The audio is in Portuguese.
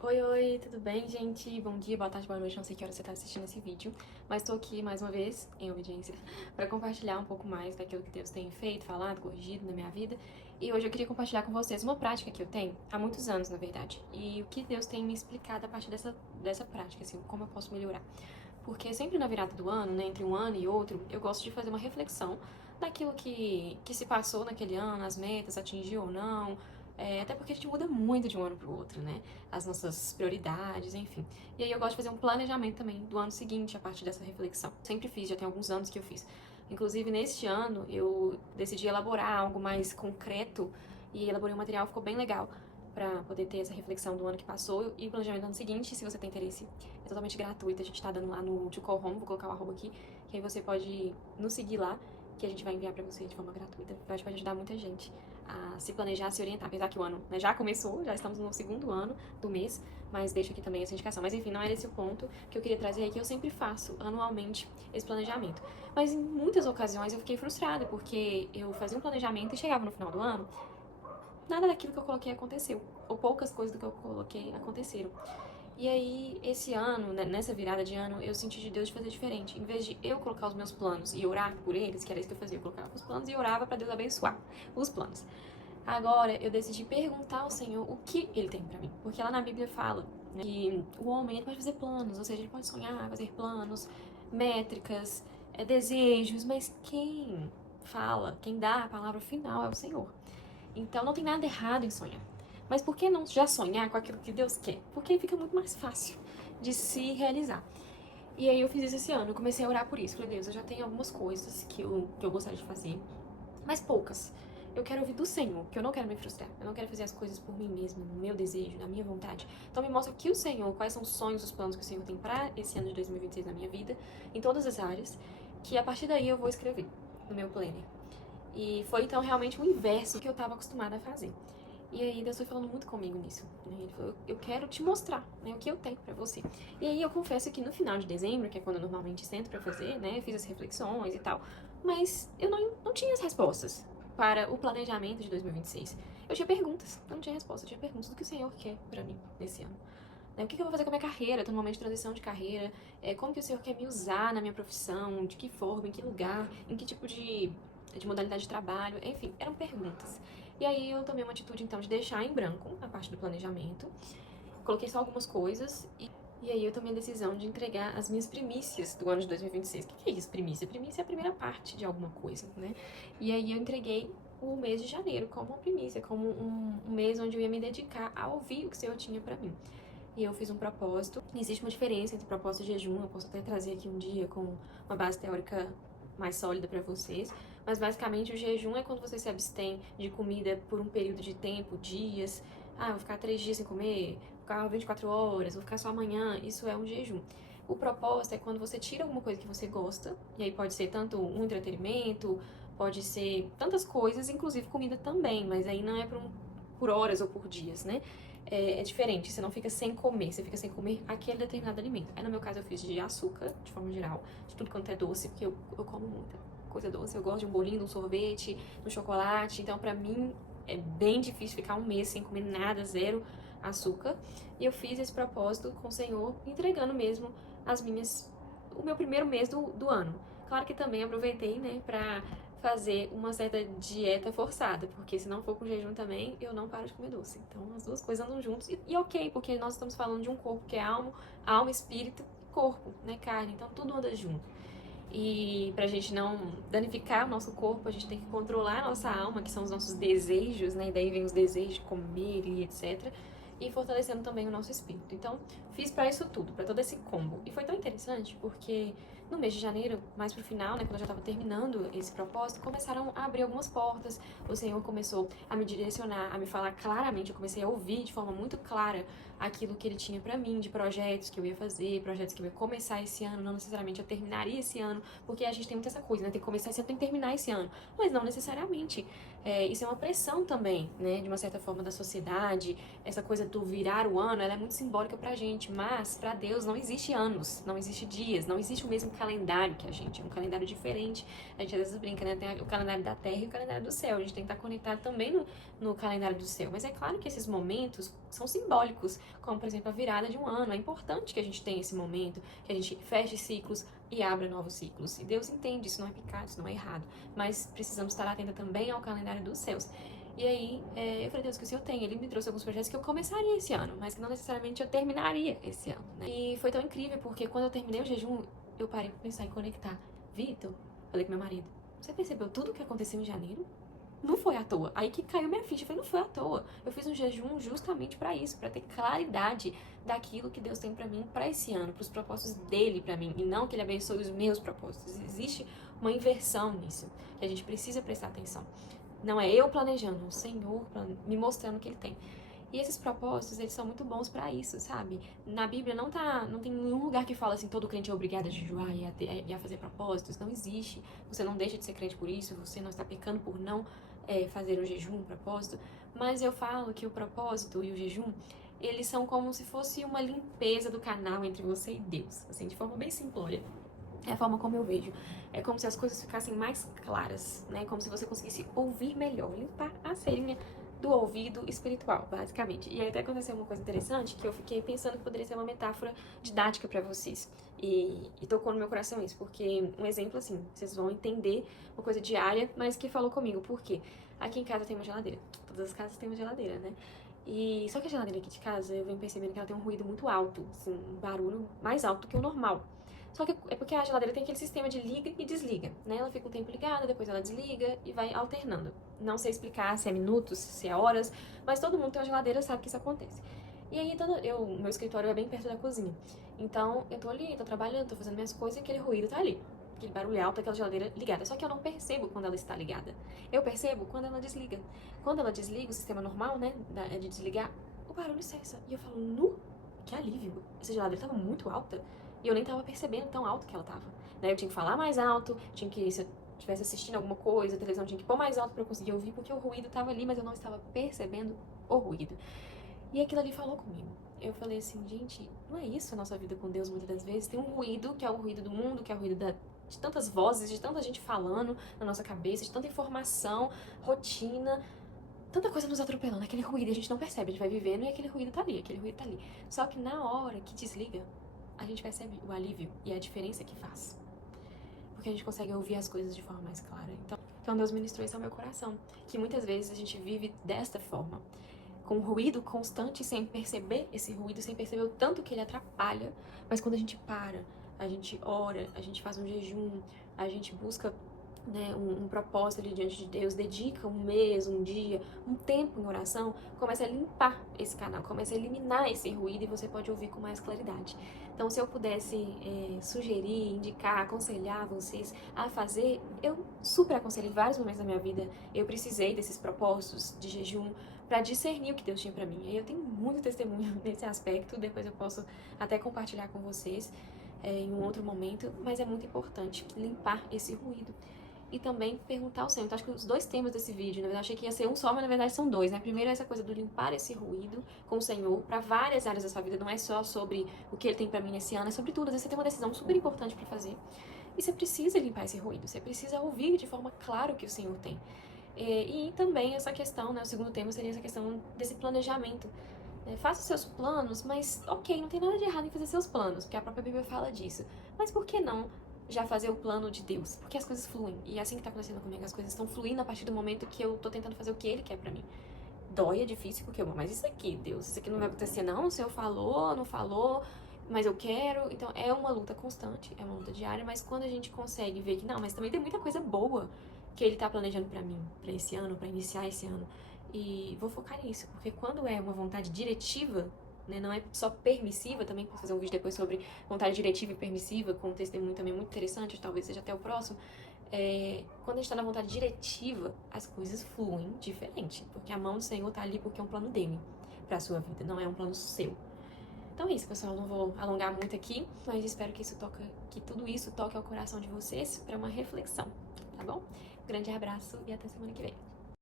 Oi, oi, tudo bem, gente? Bom dia, boa tarde, boa noite, não sei que hora você está assistindo esse vídeo, mas estou aqui mais uma vez, em obediência, para compartilhar um pouco mais daquilo que Deus tem feito, falado, corrigido na minha vida. E hoje eu queria compartilhar com vocês uma prática que eu tenho, há muitos anos, na verdade, e o que Deus tem me explicado a partir dessa prática, assim, como eu posso melhorar. Porque sempre na virada do ano, né, entre um ano e outro, eu gosto de fazer uma reflexão daquilo que se passou naquele ano, as metas, atingiu ou não, até porque a gente muda muito de um ano para o outro, né? As nossas prioridades, enfim. E aí eu gosto de fazer um planejamento também do ano seguinte a partir dessa reflexão. Sempre fiz, já tem alguns anos que eu fiz. Inclusive, neste ano, eu decidi elaborar algo mais concreto e elaborei um material, ficou bem legal para poder ter essa reflexão do ano que passou e o planejamento do ano seguinte. Se você tem interesse, é totalmente gratuito. A gente tá dando lá no To Call Home, vou colocar o arroba aqui, que aí você pode nos seguir lá, que a gente vai enviar para você de forma gratuita. Eu acho que pode ajudar muita gente a se planejar, a se orientar. Apesar que o ano, né, já começou, já estamos no segundo ano do mês, mas deixo aqui também essa indicação. Mas enfim, não era esse o ponto que eu queria trazer aqui. Eu sempre faço anualmente esse planejamento. Mas em muitas ocasiões eu fiquei frustrada, porque eu fazia um planejamento e chegava no final do ano, nada daquilo que eu coloquei aconteceu. Ou poucas coisas do que eu coloquei aconteceram. E aí, esse ano, né, nessa virada de ano, eu senti de Deus de fazer diferente. Em vez de eu colocar os meus planos e orar por eles, que era isso que eu fazia, eu colocava os planos e orava para Deus abençoar os planos. Agora, eu decidi perguntar ao Senhor o que Ele tem pra mim. Porque lá na Bíblia fala, né, que o homem ele pode fazer planos, ou seja, ele pode sonhar, fazer planos, métricas, desejos, mas quem fala, quem dá a palavra final é o Senhor. Então não tem nada errado em sonhar. Mas por que não já sonhar com aquilo que Deus quer? Porque aí fica muito mais fácil de se realizar. E aí eu fiz isso esse ano, eu comecei a orar por isso. Falei, Deus, eu já tenho algumas coisas que eu gostaria de fazer, mas poucas. Eu quero ouvir do Senhor, que eu não quero me frustrar. Eu não quero fazer as coisas por mim mesma, no meu desejo, na minha vontade. Então me mostra que o Senhor, quais são os sonhos, os planos que o Senhor tem para esse ano de 2026 na minha vida, em todas as áreas, que a partir daí eu vou escrever no meu planner. E foi então realmente o inverso que eu estava acostumada a fazer. E aí Deus foi falando muito comigo nisso, né? Ele falou, eu quero te mostrar, né, o que eu tenho pra você. E aí eu confesso que no final de dezembro, que é quando eu normalmente sento pra fazer, né, eu fiz as reflexões e tal, mas eu não tinha as respostas para o planejamento de 2026. Eu tinha perguntas, eu não tinha resposta, eu tinha perguntas do que o Senhor quer pra mim nesse ano. Né, o que eu vou fazer com a minha carreira? Eu tô num momento de transição de carreira. Como que o Senhor quer me usar na minha profissão? De que forma? Em que lugar? Em que tipo de modalidade de trabalho? Enfim, eram perguntas. E aí eu tomei uma atitude, então, de deixar em branco a parte do planejamento. Coloquei só algumas coisas e aí eu tomei a decisão de entregar as minhas primícias do ano de 2026. O que é isso, primícia? Primícia é a primeira parte de alguma coisa, né? E aí eu entreguei o mês de janeiro como uma primícia, como um mês onde eu ia me dedicar a ouvir o que o Senhor tinha pra mim. E eu fiz um propósito. Existe uma diferença entre propósito e jejum, eu posso até trazer aqui um dia com uma base teórica mais sólida para vocês, mas basicamente o jejum é quando você se abstém de comida por um período de tempo, dias. Ah, vou ficar 3 dias sem comer, vou ficar 24 horas, vou ficar só amanhã. Isso é um jejum. O propósito é quando você tira alguma coisa que você gosta, e aí pode ser tanto um entretenimento, pode ser tantas coisas, inclusive comida também, mas aí não é por horas ou por dias, né? É diferente, você não fica sem comer, você fica sem comer aquele determinado alimento. Aí no meu caso eu fiz de açúcar, de forma geral, de tudo quanto é doce, porque eu como muita coisa doce, eu gosto de um bolinho, de um sorvete, de um chocolate, então pra mim é bem difícil ficar um mês sem comer nada, zero açúcar. E eu fiz esse propósito com o Senhor, entregando mesmo o meu primeiro mês do ano. Claro que também aproveitei, né, pra fazer uma certa dieta forçada, porque se não for com jejum também, eu não paro de comer doce. Então as duas coisas andam juntos. E ok, porque nós estamos falando de um corpo que é alma, espírito, corpo, né, carne. Então tudo anda junto. E pra gente não danificar o nosso corpo, a gente tem que controlar a nossa alma, que são os nossos desejos, né? E daí vem os desejos de comer e etc. E fortalecendo também o nosso espírito. Então, fiz pra isso tudo, pra todo esse combo. E foi tão interessante porque no mês de janeiro, mais pro final, né, quando eu já tava terminando esse propósito, começaram a abrir algumas portas. O Senhor começou a me direcionar, a me falar claramente. Eu comecei a ouvir de forma muito clara aquilo que Ele tinha pra mim, de projetos que eu ia fazer, projetos que eu ia começar esse ano, não necessariamente eu terminaria esse ano, porque a gente tem muito essa coisa, né? Tem que começar esse ano, tem que terminar esse ano. Mas não necessariamente. Isso é uma pressão também, né? De uma certa forma da sociedade. Essa coisa do virar o ano, ela é muito simbólica pra gente, mas pra Deus não existe anos, não existe dias, não existe o mesmo calendário que a gente, é um calendário diferente. A gente às vezes brinca, né? Tem o calendário da terra e o calendário do céu. A gente tem que estar conectado também no calendário do céu. Mas é claro que esses momentos são simbólicos, como por exemplo a virada de um ano. É importante que a gente tenha esse momento, que a gente feche ciclos e abra novos ciclos. E Deus entende, isso não é pecado, isso não é errado. Mas precisamos estar atenta também ao calendário dos céus. E aí, eu falei, Deus, que o Senhor tem? Ele me trouxe alguns projetos que eu começaria esse ano, mas que não necessariamente eu terminaria esse ano, né? E foi tão incrível, porque quando eu terminei o jejum, eu parei pra pensar em conectar. Vitor, falei com meu marido, você percebeu tudo o que aconteceu em janeiro? Não foi à toa. Aí que caiu minha ficha. Eu falei, não foi à toa. Eu fiz um jejum justamente pra isso, pra ter claridade daquilo que Deus tem pra mim pra esse ano, pros propósitos dele pra mim, e não que ele abençoe os meus propósitos. Existe uma inversão nisso, que a gente precisa prestar atenção. Não é eu planejando, o Senhor me mostrando o que Ele tem. E esses propósitos, eles são muito bons pra isso, sabe? Na Bíblia não tem nenhum lugar que fala assim, todo crente é obrigado a jejuar e a fazer propósitos. Não existe. Você não deixa de ser crente por isso, você não está pecando por não fazer o jejum, um propósito. Mas eu falo que o propósito e o jejum, eles são como se fosse uma limpeza do canal entre você e Deus, assim, de forma bem simplória. É a forma como eu vejo. É como se as coisas ficassem mais claras, né? Como se você conseguisse ouvir melhor, limpar a cerinha do ouvido espiritual, basicamente. E aí até aconteceu uma coisa interessante, que eu fiquei pensando que poderia ser uma metáfora didática pra vocês. E tocou no meu coração isso, porque um exemplo assim, vocês vão entender uma coisa diária, mas que falou comigo. Por quê? Aqui em casa tem uma geladeira. Todas as casas têm uma geladeira, né? E só que a geladeira aqui de casa, eu venho percebendo que ela tem um ruído muito alto, assim, um barulho mais alto do que o normal. Só que é porque a geladeira tem aquele sistema de liga e desliga, né? Ela fica um tempo ligada, depois ela desliga e vai alternando. Não sei explicar se é minutos, se é horas, mas todo mundo tem uma geladeira sabe que isso acontece. E aí, meu escritório é bem perto da cozinha. Então, eu tô ali, tô trabalhando, tô fazendo minhas coisas e aquele ruído tá ali. Aquele barulho alto daquela geladeira ligada. Só que eu não percebo quando ela está ligada. Eu percebo quando ela desliga. Quando ela desliga, o sistema normal, né, de desligar, o barulho cessa. E eu falo, que alívio. Essa geladeira tava muito alta. E eu nem tava percebendo tão alto que ela tava. Né? Eu tinha que falar mais alto, tinha que, se eu estivesse assistindo alguma coisa, a televisão tinha que pôr mais alto pra eu conseguir ouvir, porque o ruído tava ali, mas eu não estava percebendo o ruído. E aquilo ali falou comigo. Eu falei assim, gente, não é isso a nossa vida com Deus muitas das vezes? Tem um ruído, que é o ruído do mundo, que é o ruído de tantas vozes, de tanta gente falando na nossa cabeça, de tanta informação, rotina, tanta coisa nos atropelando, aquele ruído, a gente não percebe, a gente vai vivendo e aquele ruído tá ali, aquele ruído tá ali. Só que na hora que desliga, a gente percebe o alívio e a diferença que faz. Porque a gente consegue ouvir as coisas de forma mais clara. Então Deus ministrou isso ao meu coração, que muitas vezes a gente vive desta forma, com ruído constante, sem perceber esse ruído, sem perceber o tanto que ele atrapalha. Mas quando a gente para, a gente ora, a gente faz um jejum, a gente busca, né, um propósito ali diante de Deus, dedica um mês, um dia, um tempo em oração, começa a limpar esse canal, começa a eliminar esse ruído e você pode ouvir com mais claridade. Então, se eu pudesse sugerir, indicar, aconselhar vocês a fazer, eu super aconselho. Em vários momentos da minha vida, eu precisei desses propósitos de jejum para discernir o que Deus tinha para mim. E eu tenho muito testemunho nesse aspecto, depois eu posso até compartilhar com vocês em um outro momento, mas é muito importante limpar esse ruído. E também perguntar ao Senhor. Então, acho que os dois temas desse vídeo, na verdade, achei que ia ser um só, mas na verdade são dois, né? Primeiro, essa coisa do limpar esse ruído com o Senhor para várias áreas da sua vida. Não é só sobre o que Ele tem para mim nesse ano, é sobre tudo. Às vezes você tem uma decisão super importante para fazer e você precisa limpar esse ruído. Você precisa ouvir de forma clara o que o Senhor tem. E também essa questão, né? O segundo tema seria essa questão desse planejamento. Faça os seus planos, mas ok, não tem nada de errado em fazer seus planos, porque a própria Bíblia fala disso. Mas por que não já fazer o plano de Deus? Porque as coisas fluem. E é assim que tá acontecendo comigo. As coisas estão fluindo a partir do momento que eu tô tentando fazer o que Ele quer pra mim. Dói, é difícil, porque mas isso aqui, Deus, isso aqui não vai acontecer não, o Senhor falou, não falou, mas eu quero. Então é uma luta constante, é uma luta diária, mas quando a gente consegue ver que não, mas também tem muita coisa boa que Ele tá planejando pra mim, pra esse ano, pra iniciar esse ano. E vou focar nisso, porque quando é uma vontade diretiva, né, não é só permissiva, também vou fazer um vídeo depois sobre vontade diretiva e permissiva, com um testemunho também muito interessante, talvez seja até o próximo. Quando a gente tá na vontade diretiva, as coisas fluem diferente, porque a mão do Senhor tá ali porque é um plano dele pra sua vida, não é um plano seu. Então é isso, pessoal, não vou alongar muito aqui, mas espero que tudo isso toque ao coração de vocês para uma reflexão, tá bom? Grande abraço e até semana que vem.